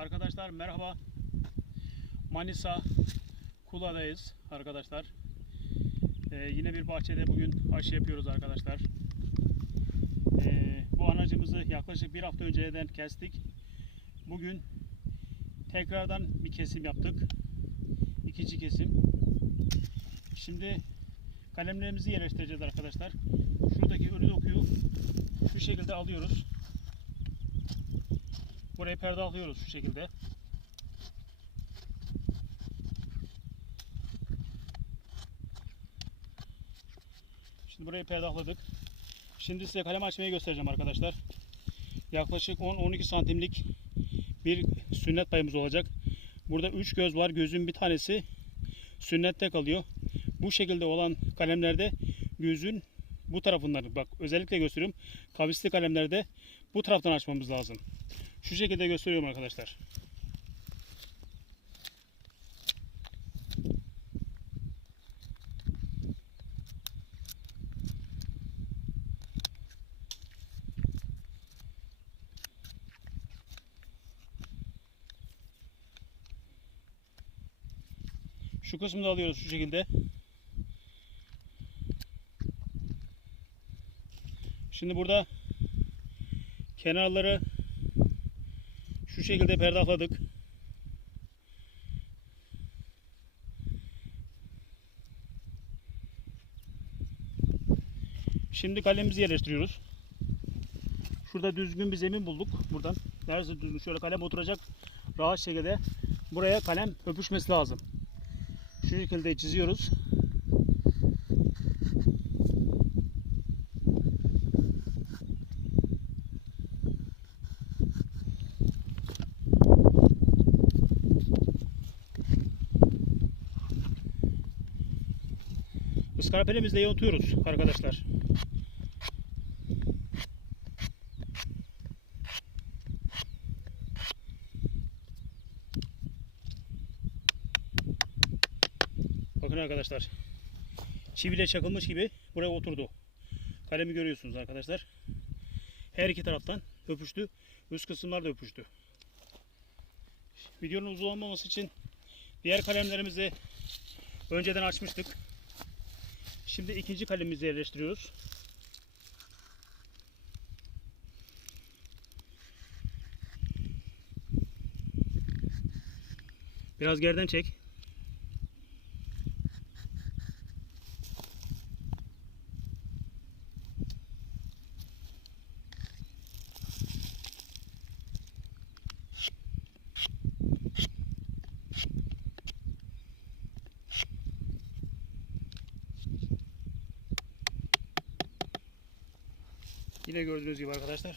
Arkadaşlar merhaba. Manisa Kula'dayız arkadaşlar. Ee, yine bir bahçede bugün aşı yapıyoruz arkadaşlar. Ee, bu anacımızı yaklaşık bir hafta önceden kestik. Bugün tekrardan bir kesim yaptık. İkinci kesim. Şimdi kalemlerimizi yerleştireceğiz arkadaşlar. Şuradaki ölü dokuyu şu şekilde alıyoruz. Buraya perde alıyoruz şu şekilde. Şimdi buraya perde akladık. Şimdi size kalem açmayı göstereceğim arkadaşlar. Yaklaşık 10-12 santimlik bir sünnet payımız olacak. Burada 3 göz var. Gözün bir tanesi sünnette kalıyor. Bu şekilde olan kalemlerde gözün bu tarafından bak özellikle gösteriyorum. Kavisli kalemlerde bu taraftan açmamız lazım. Şu şekilde gösteriyorum arkadaşlar. Şu kısmını alıyoruz şu şekilde. Şimdi burada kenarları şu şekilde perdahladık. Şimdi kalemimizi yerleştiriyoruz. Şurada düzgün bir zemin bulduk. Buradan neresi düzgün şöyle kalem oturacak rahat şekilde buraya kalem öpüşmesi lazım. Şu şekilde çiziyoruz. Iskarpelimizle yontuyoruz arkadaşlar. Bakın arkadaşlar. Çiviyle çakılmış gibi buraya oturdu. Kalemi görüyorsunuz arkadaşlar. Her iki taraftan öpüştü. Üst kısımlar da öpüştü. Videonun uzun olmaması için diğer kalemlerimizi önceden açmıştık. Şimdi ikinci kalemimizi yerleştiriyoruz. Biraz geriden çek. Yine gördüğünüz gibi arkadaşlar.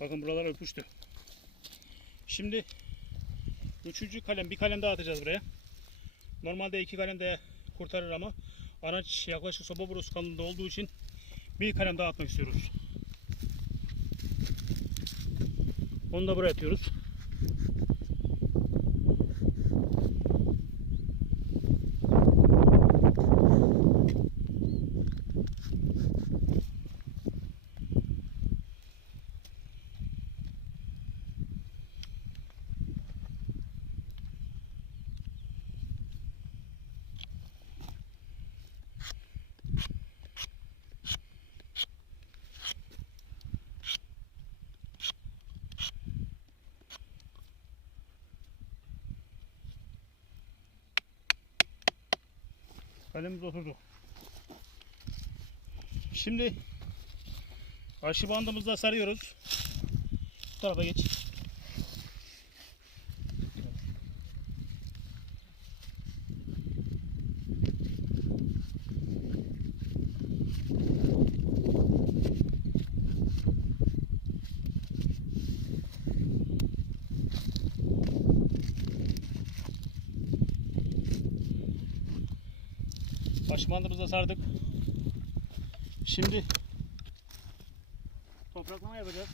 Bakın buralar öpüştü. Şimdi üçüncü kalem bir kalem daha atacağız buraya. Normalde iki kalem de kurtarır ama araç yaklaşık soba borusu kalınlığında olduğu için bir kalem daha atmak istiyoruz. Onu da buraya atıyoruz. Kalemimiz oturdu. Şimdi aşı bandımızla sarıyoruz. Bu tarafa geç. Baş bandımızla sardık. Şimdi topraklama yapacağız.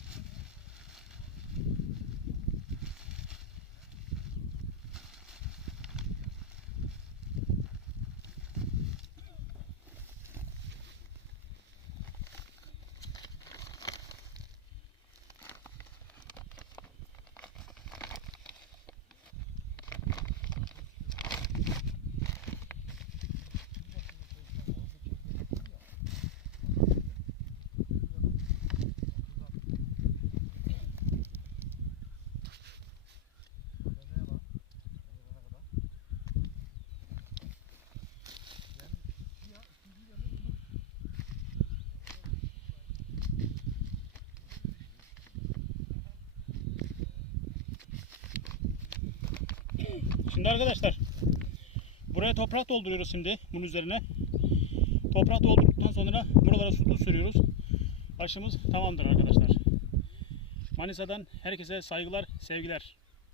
Şimdi arkadaşlar buraya toprak dolduruyoruz şimdi bunun üzerine. Toprak doldurduktan sonra buralara su sürüyoruz. Aşımız tamamdır arkadaşlar. Manisa'dan herkese saygılar, sevgiler.